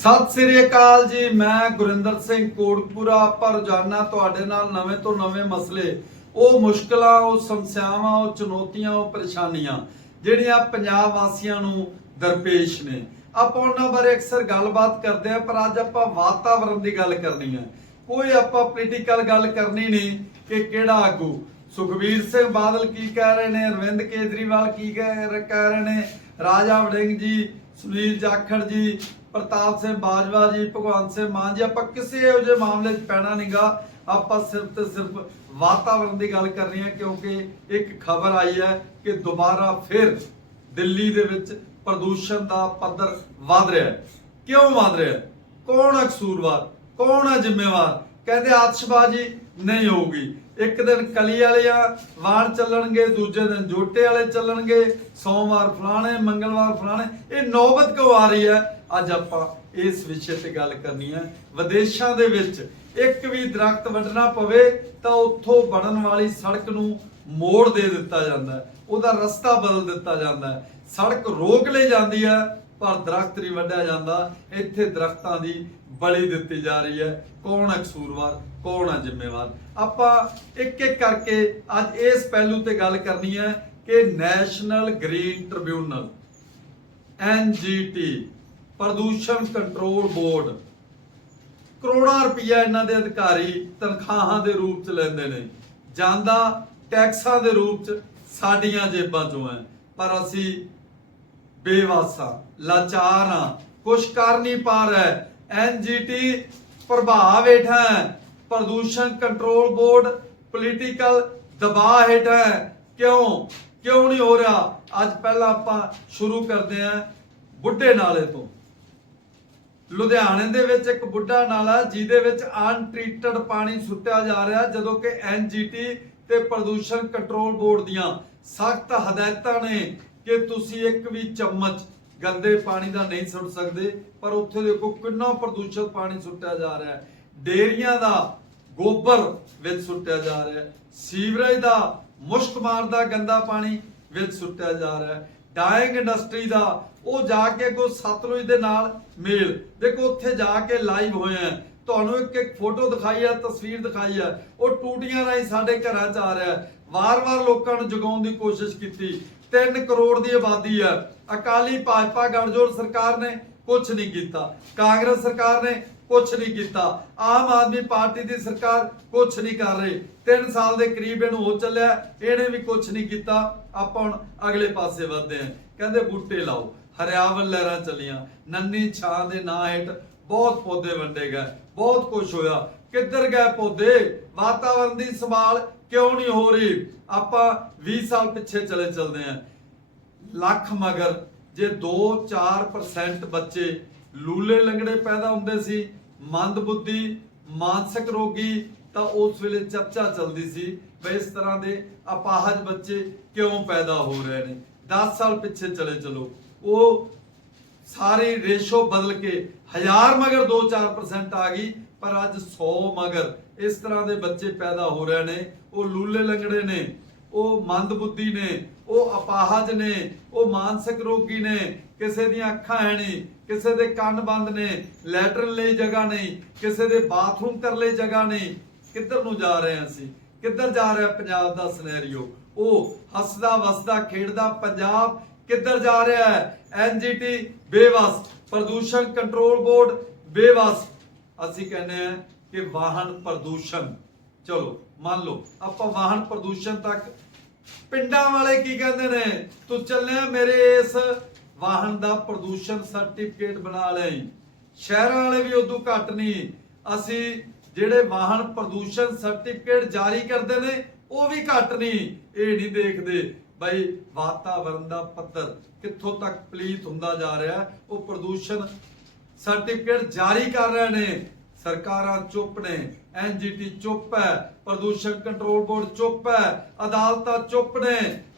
ਸਤਿ ਸ੍ਰੀ ਅਕਾਲ ਜੀ, ਮੈਂ ਗੁਰਿੰਦਰ ਸਿੰਘ ਕੋਟਪੁਰਾ ਆਪਾਂ ਰੋਜ਼ਾਨਾ ਤੁਹਾਡੇ ਨਾਲ ਨਵੇਂ ਤੋਂ ਨਵੇਂ ਮਸਲੇ, ਉਹ ਮੁਸ਼ਕਲਾਂ, ਉਹ ਸਮੱਸਿਆਵਾਂ, ਉਹ ਚੁਣੌਤੀਆਂ, ਉਹ ਪਰੇਸ਼ਾਨੀਆਂ, ਜਿਹੜੀਆਂ ਪੰਜਾਬ ਵਾਸੀਆਂ ਨੂੰ ਦਰਪੇਸ਼ ਨੇ। ਆਪਾਂ ਉਹਨਾਂ ਬਾਰੇ ਅਕਸਰ ਗੱਲਬਾਤ ਕਰਦੇ ਆ ਪਰ ਅੱਜ ਆਪਾਂ ਵਾਤਾਵਰਣ ਦੀ ਗੱਲ ਕਰਨੀ ਹੈ। ਕੋਈ ਆਪਾਂ ਪੋਲੀਟੀਕਲ ਗੱਲ ਕਰਨੀ ਨਹੀਂ ਕਿ ਕਿਹੜਾ ਆਗੂ? ਸੁਖਬੀਰ ਸਿੰਘ ਬਾਦਲ ਕੀ ਕਹਿ ਰਹੇ ਨੇ? ਅਰਵਿੰਦ ਕੇਜਰੀਵਾਲ ਕੀ ਕਹਿ ਕਹਿ ਰਹੇ ਨੇ? ਰਾਜਾ ਵੜਿੰਗ ਜੀ, ਸੁਨੀਲ ਜਾਖੜ ਜੀ ਪ੍ਰਤਾਪ ਸਿੰਘ ਬਾਜਵਾ ਜੀ, ਭਗਵੰਤ ਸਿੰਘ ਮਾਨ ਜੀ, ਆਪਾਂ ਕਿਸੇ ਇਹੋ ਜਿਹੇ ਮਾਮਲੇ 'ਚ ਪੈਣਾ ਨਹੀਂਗਾ ਆਪਾਂ ਸਿਰਫ ਤੇ ਸਿਰਫ ਵਾਤਾਵਰਣ ਦੀ ਗੱਲ ਕਰਨੀ ਹੈ, ਕਿਉਂਕਿ ਇੱਕ ਖਬਰ ਆਈ ਹੈ ਕਿ ਦੁਬਾਰਾ ਫਿਰ ਦਿੱਲੀ ਦੇ ਵਿੱਚ ਪ੍ਰਦੂਸ਼ਣ ਦਾ ਪੱਧਰ ਵਧ ਰਿਹਾ ਹੈ। ਕਿਉਂ ਵਧ ਰਿਹਾ ਹੈ? ਕੌਣ ਹੈ ਕਸੂਰਵਾਰ? ਕੌਣ ਹੈ ਜ਼ਿੰਮੇਵਾਰ? ਕਹਿੰਦੇ ਆਤਸ਼ਬਾਜ਼ੀ ਨਹੀਂ ਹੋਊਗੀ। ਇੱਕ ਦਿਨ ਕਲੀ ਵਾਲੇ ਆ, ਵਾਣ ਚੱਲਣਗੇ, ਦੂਜੇ ਦਿਨ ਜੋਟੇ ਵਾਲੇ ਚੱਲਣਗੇ, ਸੋਮਵਾਰ ਫਲਾਣੇ, ਮੰਗਲਵਾਰ ਫਲਾਣੇ, ਇਹ ਨੌਬਤ ਕਿਉਂ ਆ ਰਹੀ ਹੈ? ਅੱਜ ਆਪਾਂ ਇਸ ਵਿਸ਼ੇ ਤੇ ਗੱਲ ਕਰਨੀ ਹੈ। ਵਿਦੇਸ਼ਾਂ ਦੇ ਵਿੱਚ ਇੱਕ ਵੀ ਦਰਖਤ ਵੱਢਣਾ ਪਵੇ ਤਾਂ ਉੱਥੋਂ ਬਣਨ ਵਾਲੀ ਸੜਕ ਨੂੰ ਮੋੜ ਦੇ ਦਿੱਤਾ ਜਾਂਦਾ ਹੈ। ਉਹਦਾ ਰਸਤਾ ਬਦਲ ਦਿੱਤਾ ਜਾਂਦਾ ਹੈ। ਸੜਕ ਰੋਕ ਲਈ ਜਾਂਦੀ ਹੈ, ਪਰ ਦਰਖਤ ਨਹੀਂ ਵੱਢਿਆ ਜਾਂਦਾ। ਇੱਥੇ ਦਰਖਤਾਂ ਦੀ ਬਲੀ ਦਿੱਤੀ ਜਾ ਰਹੀ ਹੈ। ਕੌਣ ਹੈ ਕਸੂਰਵਾਰ? ਕੌਣ ਹੈ ਜ਼ਿੰਮੇਵਾਰ? ਆਪਾਂ ਇੱਕ ਇੱਕ ਕਰਕੇ ਅੱਜ ਇਸ ਪਹਿਲੂ ਤੇ ਗੱਲ ਕਰਨੀ ਹੈ ਕਿ ਨੈਸ਼ਨਲ ਗ੍ਰੀਨ ਟ੍ਰਿਬਿਊਨਲ ਐਨਜੀਟੀ ਪ੍ਰਦੂਸ਼ਣ ਕੰਟਰੋਲ ਬੋਰਡ ਕਰੋੜਾਂ ਰੁਪਈਆ ਇਹਨਾਂ ਦੇ ਅਧਿਕਾਰੀ ਤਨਖਾਹਾਂ ਦੇ ਰੂਪ ਚ ਲੈਂਦੇ ਨੇ। ਜਾਂਦਾ ਟੈਕਸਾਂ ਦੇ ਰੂਪ ਚ ਸਾਡੀਆਂ ਜੇਬਾਂ ਚੋਂ ਹੈ। ਪਰ ਅਸੀਂ ਬੇਵਾਸਾ ਲਾਚਾਰ ਹਾਂ, ਕੁਛ ਕਰ ਨਹੀਂ ਪਾ ਰਿਹਾ। ਐਨਜੀਟੀ ਪ੍ਰਭਾਵ ਹੇਠਾਂ ਪ੍ਰਦੂਸ਼ਣ ਕੰਟਰੋਲ ਬੋਰਡ ਪੋਲੀਟੀਕਲ ਦਬਾਅ ਹੇਠਾਂ ਕਿਉਂ? ਕਿਉਂ ਨਹੀਂ ਹੋ ਰਿਹਾ? ਅੱਜ ਪਹਿਲਾਂ ਆਪਾਂ ਸ਼ੁਰੂ ਕਰਦੇ ਹਾਂ ਬੁੱਢੇ ਨਾਲੇ ਤੋਂ। ਲੁਧਿਆਣੇ ਦੇ ਵਿੱਚ ਇੱਕ ਬੁੱਢਾ ਨਾਲਾ ਜਿਹਦੇ ਵਿੱਚ ਅਨਟ੍ਰੀਟਡ ਪਾਣੀ ਸੁੱਟਿਆ ਜਾ ਰਿਹਾ, ਜਦੋਂ ਕਿ ਐਨਜੀਟੀ ਤੇ ਪ੍ਰਦੂਸ਼ਣ ਕੰਟਰੋਲ ਬੋਰਡ ਦੀਆਂ ਸਖਤ ਹਦਾਇਤਾਂ ਨੇ ਕਿ ਤੁਸੀਂ ਇੱਕ ਵੀ ਚਮਚ ਗੰਦੇ ਪਾਣੀ ਦਾ ਨਹੀਂ ਸੁੱਟ ਸਕਦੇ, ਪਰ ਉੱਥੇ ਦੇਖੋ ਕਿੰਨਾ ਪ੍ਰਦੂਸ਼ਿਤ ਪਾਣੀ ਸੁੱਟਿਆ ਜਾ ਰਿਹਾ ਹੈ। ਡੇਰੀਆਂ ਦਾ ਗੋਬਰ ਵਿੱਚ ਸੁੱਟਿਆ ਜਾ ਰਿਹਾ ਹੈ। ਸੀਵਰੇਜ ਦਾ ਮੁਸ਼ਕ ਮਾਰਦਾ ਗੰਦਾ ਪਾਣੀ ਵਿੱਚ ਸੁੱਟਿਆ ਜਾ ਰਿਹਾ ਹੈ। ਡਾਇੰਗ ਇੰਡਸਟਰੀ ਦਾ, ਉਹ ਜਾ ਕੇ ਕੋ ਸਤਲੁਜ ਦੇ ਨਾਲ ਮੇਲ। ਦੇਖੋ, ਉੱਥੇ ਜਾ ਕੇ ਲਾਈਵ ਹੋਏ ਤੁਹਾਨੂੰ ਇੱਕ ਇੱਕ ਫੋਟੋ ਦਿਖਾਈ ਆ, ਤਸਵੀਰ ਦਿਖਾਈ ਆ। ਉਹ ਟੂਟੀਆਂ ਰਾਹੀਂ ਸਾਡੇ ਘਰਾਂ 'ਚ ਆ ਰਿਹਾ ਵਾਰ-ਵਾਰ ਲੋਕਾਂ ਨੂੰ ਜਗਾਉਣ ਦੀ ਕੋਸ਼ਿਸ਼ ਕੀਤੀ। 3 ਕਰੋੜ ਦੀ ਆਬਾਦੀ ਹੈ ਅਕਾਲੀ ਭਾਜਪਾ ਗਠਜੋੜ ਸਰਕਾਰ ਨੇ ਕੁਝ ਨਹੀਂ ਕੀਤਾ। ਕਾਂਗਰਸ ਸਰਕਾਰ ਨੇ ਕੁਝ ਨਹੀਂ ਕੀਤਾ। ਆਮ ਆਦਮੀ ਪਾਰਟੀ ਦੀ ਸਰਕਾਰ ਕੁਝ ਨਹੀਂ ਕਰ ਰਹੀ। 3 ਸਾਲ ਦੇ ਕਰੀਬ ਇਹਨੂੰ ਹੋ ਚੱਲਿਆ। ਇਹਨੇ ਵੀ ਕੁਝ ਨਹੀਂ ਕੀਤਾ। ਆਪਾਂ ਹੁਣ ਅਗਲੇ ਪਾਸੇ ਵਧਦੇ ਹਾਂ। ਕਹਿੰਦੇ ਬੂਟੇ ਲਾਓ। ਹਰਿਆਵਲ ਲਹਿਰਾਂ ਚੱਲੀਆਂ। ਨੰਨੀ ਛਾਂ ਦੇ ਨਾਂ ਹੇਠ ਬਹੁਤ ਪੌਦੇ ਵੰਡੇ ਗਏ। ਬਹੁਤ ਕੁਝ ਹੋਇਆ। ਕਿੱਧਰ ਗਏ ਪੌਦੇ? ਵਾਤਾਵਰਣ ਦੀ ਸੰਭਾਲ ਕਿਉਂ ਨਹੀਂ ਹੋ ਰਹੀ? ਆਪਾਂ 20 ਸਾਲ ਪਿੱਛੇ ਚਲੇ ਚੱਲਦੇ ਹਾਂ। ਲੱਖ ਮਗਰ ਜੇ 2-4% ਬੱਚੇ ਲੂਲੇ ਲੰਗੜੇ ਪੈਦਾ ਹੁੰਦੇ ਸੀ ਮੰਦਬੁੱਧੀ ਮਾਨਸਿਕ ਰੋਗੀ, ਤਾਂ ਉਸ ਵੇਲੇ ਚਰਚਾ ਚੱਲਦੀ ਸੀ ਵੀ ਇਸ ਤਰ੍ਹਾਂ ਦੇ ਅਪਾਹਜ ਬੱਚੇ ਕਿਉਂ ਪੈਦਾ ਹੋ ਰਹੇ ਨੇ? 10 ਸਾਲ ਪਿੱਛੇ ਚਲੇ ਚਲੋ। ਉਹ ਸਾਰੀ ਰੇਸ਼ੋ ਬਦਲ ਕੇ ਹਜ਼ਾਰ ਮਗਰ 2-4% ਆ ਗਈ, ਪਰ ਅੱਜ 100 ਮਗਰ ਇਸ ਤਰ੍ਹਾਂ ਦੇ ਬੱਚੇ ਪੈਦਾ ਹੋ ਰਹੇ ਨੇ। ਉਹ ਲੂਲੇ ਲੰਗੜੇ ਨੇ, ਉਹ ਮੰਦਬੁੱਧੀ ਨੇ, ਉਹ ਅਪਾਹਜ ਨੇ, ਉਹ ਮਾਨਸਿਕ ਰੋਗੀ ਨੇ, ਕਿਸੇ ਦੀਆਂ ਅੱਖਾਂ ਹੈ ਨਹੀਂ ਕਿਸੇ ਦੇ ਕੰਨ ਬੰਦ ਨੇ, ਲੈਟਰਨ ਲਈ ਜਗ੍ਹਾ ਨਹੀਂ, ਕਿਸੇ ਦੇ ਬਾਥਰੂਮ ਕਰਨ ਲਈ ਜਗ੍ਹਾ ਨਹੀਂ। ਕਿੱਧਰ ਨੂੰ ਜਾ ਰਹੇ ਹਾਂ ਅਸੀਂ? ਕਿੱਧਰ ਜਾ ਰਿਹਾ ਪੰਜਾਬ ਦਾ ਸਿਨੈਰੀਓ ਉਹ ਹੱਸਦਾ, ਵਸਦਾ, ਖੇਡਦਾ ਪੰਜਾਬ ਕਿੱਧਰ ਜਾ ਰਿਹਾ ਹੈ? ਐਨਜੀਟੀ ਬੇਵਸ। ਪ੍ਰਦੂਸ਼ਣ ਕੰਟਰੋਲ ਬੋਰਡ ਬੇਵਸ। ਅਸੀਂ ਕਹਿੰਦੇ ਆ ਕਿ ਵਾਹਨ ਪ੍ਰਦੂਸ਼ਣ। ਚਲੋ, ਮੰਨ ਲਓ, ਆਪਾਂ ਵਾਹਨ ਪ੍ਰਦੂਸ਼ਣ ਤੱਕ ਪਿੰਡਾਂ ਵਾਲੇ ਕੀ ਕਹਿੰਦੇ ਨੇ? ਤੂੰ ਚੱਲਿਆ ਮੇਰੇ ਇਸ ਵਾਹਨ ਦਾ ਪ੍ਰਦੂਸ਼ਣ ਸਰਟੀਫਿਕੇਟ ਬਣਾ ਲਈ ਸ਼ਹਿਰਾਂ ਵਾਲੇ ਵੀ ਉਦੋਂ ਘੱਟ ਨਹੀਂ ਅਸੀਂ ਜਿਹੜੇ ਵਾਹਨ ਪ੍ਰਦੂਸ਼ਣ ਸਰਟੀਫਿਕੇਟ ਜਾਰੀ ਕਰਦੇ ਨੇ, ਉਹ ਵੀ ਘੱਟ ਨਹੀਂ ਇਹ ਨਹੀਂ ਦੇਖਦੇ ਬਈ ਵਾਤਾਵਰਣ ਦਾ ਪੱਧਰ ਕਿੱਥੋਂ ਤੱਕ ਪਲੀਤ ਹੁੰਦਾ ਜਾ ਰਿਹਾ। ਉਹ ਪ੍ਰਦੂਸ਼ਣ ਸਰਟੀਫਿਕੇਟ ਜਾਰੀ ਕਰ ਰਹੇ ਨੇ। ਸਰਕਾਰਾਂ ਚੁੱਪ ਨੇ। ਐਨਜੀਟੀ ਚੁੱਪ ਹੈ, ਪ੍ਰਦੂਸ਼ਣ ਕੰਟਰੋਲ ਬੋਰਡ ਚੁੱਪ ਹੈ, ਅਦਾਲਤਾਂ ਚੁੱਪ ਨੇ।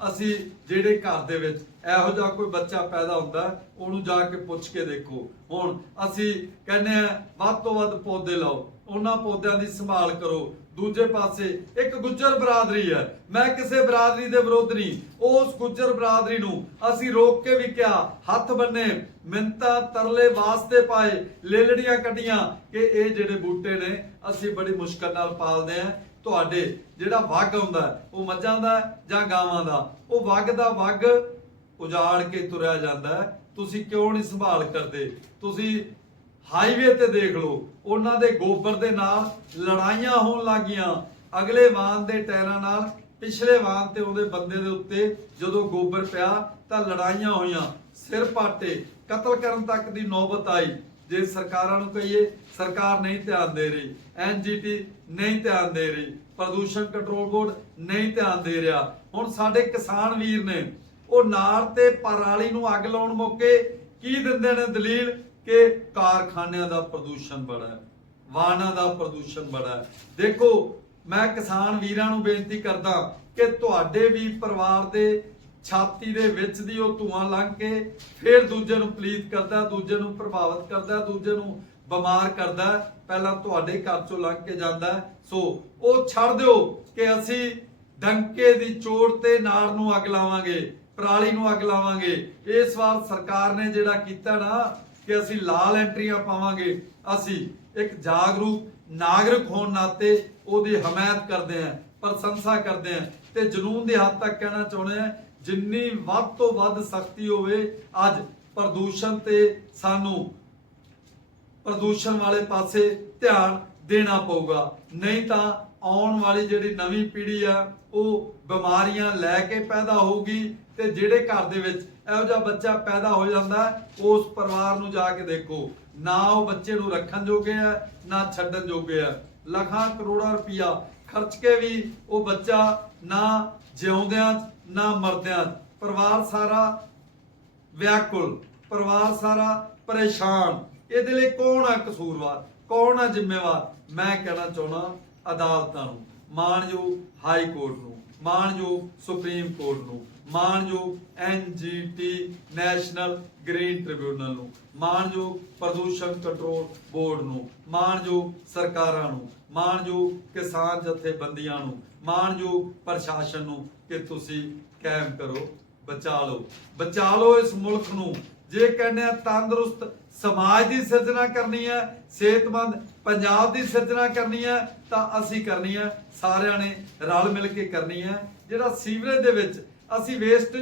ਅਸੀਂ ਜਿਹੜੇ ਘਰ ਦੇ ਵਿੱਚ ਇਹੋ ਜਿਹਾ ਕੋਈ ਬੱਚਾ ਪੈਦਾ ਹੁੰਦਾ, ਉਹਨੂੰ ਜਾ ਕੇ ਪੁੱਛ ਕੇ ਦੇਖੋ। ਹੁਣ ਅਸੀਂ ਕਹਿੰਦੇ ਆ ਵੱਧ ਤੋਂ ਵੱਧ ਪੌਦੇ ਲਾਓ, ਉਹਨਾਂ ਪੌਦਿਆਂ ਦੀ ਸੰਭਾਲ ਕਰੋ। ਦੂਜੇ ਪਾਸੇ ਇੱਕ ਗੁੱਜਰ ਬਰਾਦਰੀ ਹੈ। ਮੈਂ ਕਿਸੇ ਬਰਾਦਰੀ ਦੇ ਵਿਰੁੱਧ ਨਹੀਂ। ਉਸ ਗੁੱਜਰ ਬਰਾਦਰੀ ਨੂੰ ਅਸੀਂ ਰੋਕ ਕੇ ਵੀ ਕਿਹਾ, ਹੱਥ ਬੰਨੇ ਮਿੰਤਾ ਤਰਲੇ ਵਾਸਤੇ ਪਾਏ, ਲੇਲੜੀਆਂ ਕੱਢੀਆਂ ਕਿ ਇਹ ਜਿਹੜੇ ਬੂਟੇ ਨੇ, ਅਸੀਂ ਬੜੀ ਮੁਸ਼ਕਲ ਨਾਲ ਪਾਲਦੇ ਆਂ ਤੁਹਾਡੇ ਜਿਹੜਾ ਵੱਗ ਹੁੰਦਾ ਉਹ ਮੱਝਾਂ ਦਾ ਜਾਂ ਗਾਵਾਂ ਦਾ? ਉਹ ਵੱਗ ਦਾ ਵੱਗ ਉਜਾੜ ਕੇ ਤੁਰਿਆ ਜਾਂਦਾ ਹੈ। ਤੁਸੀਂ ਕਿਉਂ ਨਹੀਂ ਸੰਭਾਲ ਕਰਦੇ? ਤੁਸੀਂ ਹਾਈਵੇ ਤੇ ਦੇਖ ਲਓ, ਉਹਨਾਂ ਦੇ ਗੋਬਰ ਦੇ ਨਾਲ ਲੜਾਈਆਂ ਹੋਣ ਲੱਗੀਆਂ। ਅਗਲੇ ਵਾਹਨ ਦੇ ਟਾਇਰਾਂ ਨਾਲ, ਪਿਛਲੇ ਵਾਹਨ ਤੇ ਉਹਦੇ ਬੰਦੇ ਦੇ ਉੱਤੇ ਜਦੋਂ ਗੋਬਰ ਪਿਆ ਤਾਂ ਲੜਾਈਆਂ ਹੋਈਆਂ। ਸਿਰ ਪਾਟੇ, ਕਤਲ ਕਰਨ ਤੱਕ ਦੀ ਨੌਬਤ ਆਈ। ਜੇ ਸਰਕਾਰਾਂ ਨੂੰ ਕਹੀਏ, ਸਰਕਾਰ ਨਹੀਂ ਧਿਆਨ ਦੇ ਰਹੀ ਐਨਜੀਟੀ ਨਹੀਂ ਧਿਆਨ ਦੇ ਰਹੀ, ਪ੍ਰਦੂਸ਼ਣ ਕੰਟਰੋਲ ਬੋਰਡ ਨਹੀਂ ਧਿਆਨ ਦੇ ਰਿਹਾ। ਹੁਣ ਸਾਡੇ ਕਿਸਾਨ ਵੀਰ ਨੇ, ਉਹ ਨਾੜ ਤੇ ਪਰਾਲੀ ਨੂੰ ਅੱਗ ਲਾਉਣ ਮੌਕੇ ਕੀ ਦਿੰਦੇ ਨੇ ਦਲੀਲ? ਕਿ ਕਾਰਖਾਨਿਆਂ ਦਾ ਪ੍ਰਦੂਸ਼ਣ ਬੜਾ ਹੈ, ਵਾਹਨਾਂ ਦਾ ਪ੍ਰਦੂਸ਼ਣ ਬੜਾ ਹੈ। ਦੇਖੋ, ਮੈਂ ਕਿਸਾਨ ਵੀਰਾਂ ਨੂੰ ਬੇਨਤੀ ਕਰਦਾ ਕਿ ਤੁਹਾਡੇ ਵੀ ਪਰਿਵਾਰ ਦੇ ਛਾਤੀ ਦੇ ਵਿੱਚ ਦੀ ਉਹ ਧੂਆਂ ਲੰਘ ਕੇ ਫਿਰ ਦੂਜੇ ਨੂੰ ਪਲੀਤ ਕਰਦਾ, ਦੂਜੇ ਨੂੰ ਪ੍ਰਭਾਵਿਤ ਕਰਦਾ, ਦੂਜੇ ਨੂੰ ਬਿਮਾਰ ਕਰਦਾ, ਪਹਿਲਾਂ ਤੁਹਾਡੇ ਘਰ ਚੋਂ ਲੰਘ ਕੇ ਜਾਂਦਾ ਸੋ, ਉਹ ਛੱਡ ਦਿਓ ਕਿ ਅਸੀਂ ਡੰਕੇ ਦੀ ਚੋੜ ਤੇ ਨਾੜ ਨੂੰ ਅੱਗ ਲਾਵਾਂਗੇ, ਪਰਾਲੀ ਨੂੰ ਅੱਗ ਲਾਵਾਂਗੇ। ਇਸ ਵਾਰ ਸਰਕਾਰ ਨੇ ਜਿਹੜਾ ਕੀਤਾ ਨਾ ਕਿ ਅਸੀਂ ਲਾਲ ਐਂਟਰੀਆਂ ਪਾਵਾਂਗੇ। ਅਸੀਂ ਇੱਕ ਜਾਗਰੂਕ ਨਾਗਰਿਕ ਹੋਣ ਨਾਤੇ ਉਹਦੀ ਹਮਾਇਤ ਕਰਦੇ ਆਂ ਪ੍ਰਸ਼ੰਸਾ ਕਰਦੇ ਆਂ ਤੇ ਜਨੂਨ ਦੇ ਹੱਦ ਤੱਕ ਕਹਿਣਾ ਚਾਹੁੰਦੇ ਆਂ ਜਿੰਨੀ ਵੱਧ ਤੋਂ ਵੱਧ ਸਖਤੀ ਹੋਵੇ, ਅੱਜ ਪ੍ਰਦੂਸ਼ਣ ਤੇ ਸਾਨੂੰ ਪ੍ਰਦੂਸ਼ਣ ਵਾਲੇ ਪਾਸੇ ਧਿਆਨ ਦੇਣਾ ਪਊਗਾ। ਨਹੀਂ ਤਾਂ ਆਉਣ ਵਾਲੀ ਜਿਹੜੀ ਨਵੀਂ ਪੀੜ੍ਹੀ ਆ ਉਹ ਬਿਮਾਰੀਆਂ ਲੈ ਕੇ ਪੈਦਾ ਹੋਊਗੀ ਤੇ ਜਿਹੜੇ ਘਰ ਦੇ ਵਿੱਚ ਇਹੋ ਜਿਹਾ ਬੱਚਾ ਪੈਦਾ ਹੋ ਜਾਂਦਾ ਉਸ ਪਰਿਵਾਰ ਨੂੰ ਜਾ ਕੇ ਦੇਖੋ। ਨਾ ਉਹ ਬੱਚੇ ਨੂੰ ਰੱਖਣ ਜੋਗੇ ਆ ਨਾ ਛੱਡਣ ਜੋਗੇ ਆ। ਲੱਖਾਂ ਕਰੋੜਾਂ ਰੁਪਇਆ ਖਰਚ ਕੇ ਵੀ ਉਹ ਬੱਚਾ ਨਾ ਜਿਉਂਦਿਆਂ 'ਚ, ਨਾ ਮਰਦਿਆਂ 'ਚ। ਪਰਿਵਾਰ ਸਾਰਾ ਵਿਆਕੁਲ ਪਰਿਵਾਰ ਸਾਰਾ ਪਰੇਸ਼ਾਨ। ਇਹਦੇ ਲਈ ਕੌਣ ਆ ਕਸੂਰਵਾਰ? ਕੌਣ ਆ ਜ਼ਿੰਮੇਵਾਰ? ਮੈਂ ਕਹਿਣਾ ਚਾਹਣਾ ਅਦਾਲਤਾਂ ਨੂੰ। ਮਾਨਯੋਗ ਹਾਈ ਕੋਰਟ ਨੂੰ ਮਾਨਯੋਗ ਸੁਪਰੀਮ ਕੋਰਟ ਨੂੰ ਮਾਨਯੋਗ ਐਨਜੀਟੀ ਨੈਸ਼ਨਲ ਗ੍ਰੀਨ ਟ੍ਰਿਬਿਊਨਲ ਨੂੰ ਮਾਨਯੋਗ ਪ੍ਰਦੂਸ਼ਣ ਕੰਟਰੋਲ ਬੋਰਡ ਨੂੰ ਮਾਨਯੋਗ ਸਰਕਾਰਾਂ ਨੂੰ ਮਾਨਯੋਗ ਕਿਸਾਨ ਜਥੇਬੰਦੀਆਂ ਨੂੰ ਮਾਨਯੋਗ ਪ੍ਰਸ਼ਾਸਨ ਨੂੰ ਕਿ ਤੁਸੀਂ ਕਾਇਮ ਕਰੋ, ਬਚਾ ਲਓ। ਬਚਾ ਲਓ ਇਸ ਮੁਲਕ ਨੂੰ। ਜੇ ਕਹਿੰਦੇ ਆ ਤੰਦਰੁਸਤ ਸਮਾਜ ਦੀ ਸਿਰਜਣਾ ਕਰਨੀ ਹੈ, ਸਿਹਤਮੰਦ ਪੰਜਾਬ ਦੀ ਸਿਰਜਣਾ ਕਰਨੀ ਹੈ, ਤਾਂ ਅਸੀਂ ਕਰਨੀ ਹੈ, ਸਾਰਿਆਂ ਨੇ ਰਲ ਮਿਲ ਕੇ ਕਰਨੀ ਹੈ। ਜਿਹੜਾ ਸੀਵਰੇਜ ਦੇ ਵਿੱਚ ਅਸੀਂ ਵੇਸਟ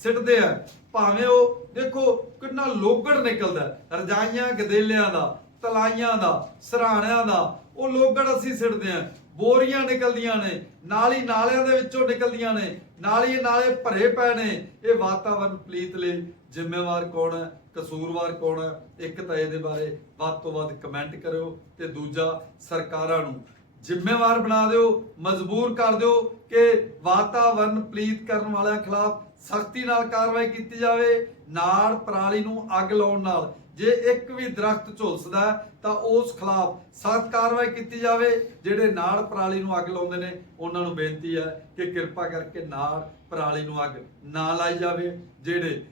ਸਿੱਟਦੇ ਆ, ਭਾਵੇਂ ਉਹ ਦੇਖੋ ਕਿੰਨਾ ਲੋਗੜ ਨਿਕਲਦਾ ਰਜਾਈਆਂ, ਗਦੇਲਿਆਂ ਦਾ, ਤਲਾਈਆਂ ਦਾ, ਸਰਾਣਿਆਂ ਦਾ ਉਹ ਲੋਗੜ ਅਸੀਂ ਸਿੱਟਦੇ ਆ। ਬੋਰੀਆਂ ਨਿਕਲਦੀਆਂ ਨੇ, ਨਾਲੀ ਨਾਲਿਆਂ ਦੇ ਵਿੱਚੋਂ ਨਿਕਲਦੀਆਂ ਨੇ ਨਾਲੀ ਨਾਲੇ ਭਰੇ ਪਏ ਨੇ। ਇਹ ਵਾਤਾਵਰਨ ਪਲੀਤ ਲਈ ਜ਼ਿੰਮੇਵਾਰ ਕੌਣ ਹੈ? ਕਸੂਰਵਾਰ ਕੌਣ ਹੈ? ਇੱਕ ਤਾਂ ਇਹਦੇ ਬਾਰੇ ਵੱਧ ਤੋਂ ਵੱਧ ਕਮੈਂਟ ਕਰਿਓ ਤੇ ਦੂਜਾ ਸਰਕਾਰਾਂ ਨੂੰ। ਜ਼ਿੰਮੇਵਾਰ ਬਣਾ ਦਿਓ, ਮਜਬੂਰ ਕਰ ਦਿਓ ਕਿ ਵਾਤਾਵਰਨ ਪਲੀਤ ਕਰਨ ਵਾਲਿਆਂ ਖਿਲਾਫ ਸਖਤੀ ਨਾਲ ਕਾਰਵਾਈ ਕੀਤੀ ਜਾਵੇ ਨਾੜ ਪਰਾਲੀ ਨੂੰ ਅੱਗ ਲਾਉਣ ਨਾਲ। ਜੇ ਇੱਕ ਵੀ ਦਰਖਤ ਝੁਲਸਦਾ ਤਾਂ ਉਸ ਖਿਲਾਫ ਸਖਤ ਕਾਰਵਾਈ ਕੀਤੀ ਜਾਵੇ। ਜਿਹੜੇ ਨਾੜ ਪਰਾਲੀ ਨੂੰ ਅੱਗ ਲਾਉਂਦੇ ਨੇ, ਉਹਨਾਂ ਨੂੰ ਬੇਨਤੀ ਹੈ ਕਿ ਕਿਰਪਾ ਕਰਕੇ ਨਾੜ ਪਰਾਲੀ ਨੂੰ ਅੱਗ ਨਾ ਲਾਈ ਜਾਵੇ। ਜਿਹੜੇ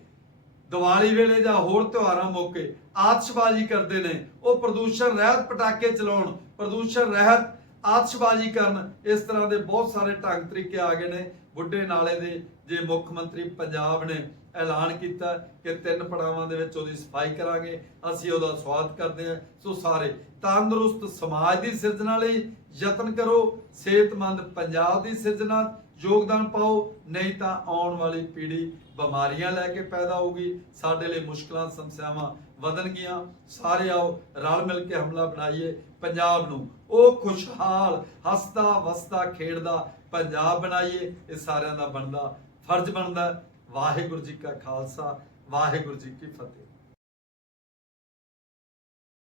ਦੀਵਾਲੀ ਵੇਲੇ ਜਾਂ ਹੋਰ ਤਿਉਹਾਰਾਂ ਮੌਕੇ ਆਤਿਸ਼ਬਾਜ਼ੀ ਕਰਦੇ ਨੇ, ਉਹ ਪ੍ਰਦੂਸ਼ਣ ਰਹਿਤ ਪਟਾਕੇ ਚਲਾਉਣ, ਪ੍ਰਦੂਸ਼ਣ ਰਹਿਤ ਆਤਿਸ਼ਬਾਜ਼ੀ ਕਰਨ, ਇਸ ਤਰ੍ਹਾਂ ਦੇ ਬਹੁਤ ਸਾਰੇ ਢੰਗ ਤਰੀਕੇ ਆ ਗਏ ਨੇ। ਬੁੱਢੇ ਨਾਲੇ ਦੇ ਜੇ ਮੁੱਖ ਮੰਤਰੀ ਪੰਜਾਬ ਨੇ ਐਲਾਨ ਕੀਤਾ ਕਿ ਤਿੰਨ ਪੜਾਵਾਂ ਦੇ ਵਿੱਚ ਉਹਦੀ ਸਫ਼ਾਈ ਕਰਾਂਗੇ, ਅਸੀਂ ਉਹਦਾ ਸਵਾਗਤ ਕਰਦੇ ਹਾਂ। ਸੋ ਸਾਰੇ ਤੰਦਰੁਸਤ ਸਮਾਜ ਦੀ ਸਿਰਜਣਾ ਲਈ ਯਤਨ ਕਰੋ, ਸਿਹਤਮੰਦ ਪੰਜਾਬ ਦੀ ਸਿਰਜਣਾ, ਯੋਗਦਾਨ ਪਾਓ, ਨਹੀਂ ਤਾਂ ਆਉਣ ਵਾਲੀ ਪੀੜ੍ਹੀ ਬਿਮਾਰੀਆਂ ਲੈ ਕੇ ਪੈਦਾ ਹੋਊਗੀ। ਸਾਡੇ ਲਈ ਮੁਸ਼ਕਲਾਂ, ਸਮੱਸਿਆਵਾਂ ਵਧਣਗੀਆਂ। ਸਾਰੇ ਆਓ ਰਲ ਮਿਲ ਕੇ ਹਮਲਾ ਬਣਾਈਏ। ਪੰਜਾਬ ਨੂੰ ਉਹ ਖੁਸ਼ਹਾਲ ਹੱਸਦਾ ਵਸਦਾ ਖੇਡਦਾ ਪੰਜਾਬ ਬਣਾਈਏ, ਇਹ ਸਾਰਿਆਂ ਦਾ ਬਣਦਾ ਫਰਜ਼ ਬਣਦਾ ਵਾਹਿਗੁਰੂ ਜੀ ਕਾ ਖਾਲਸਾ, ਵਾਹਿਗੁਰੂ ਜੀ ਕੀ ਫਤਿਹ।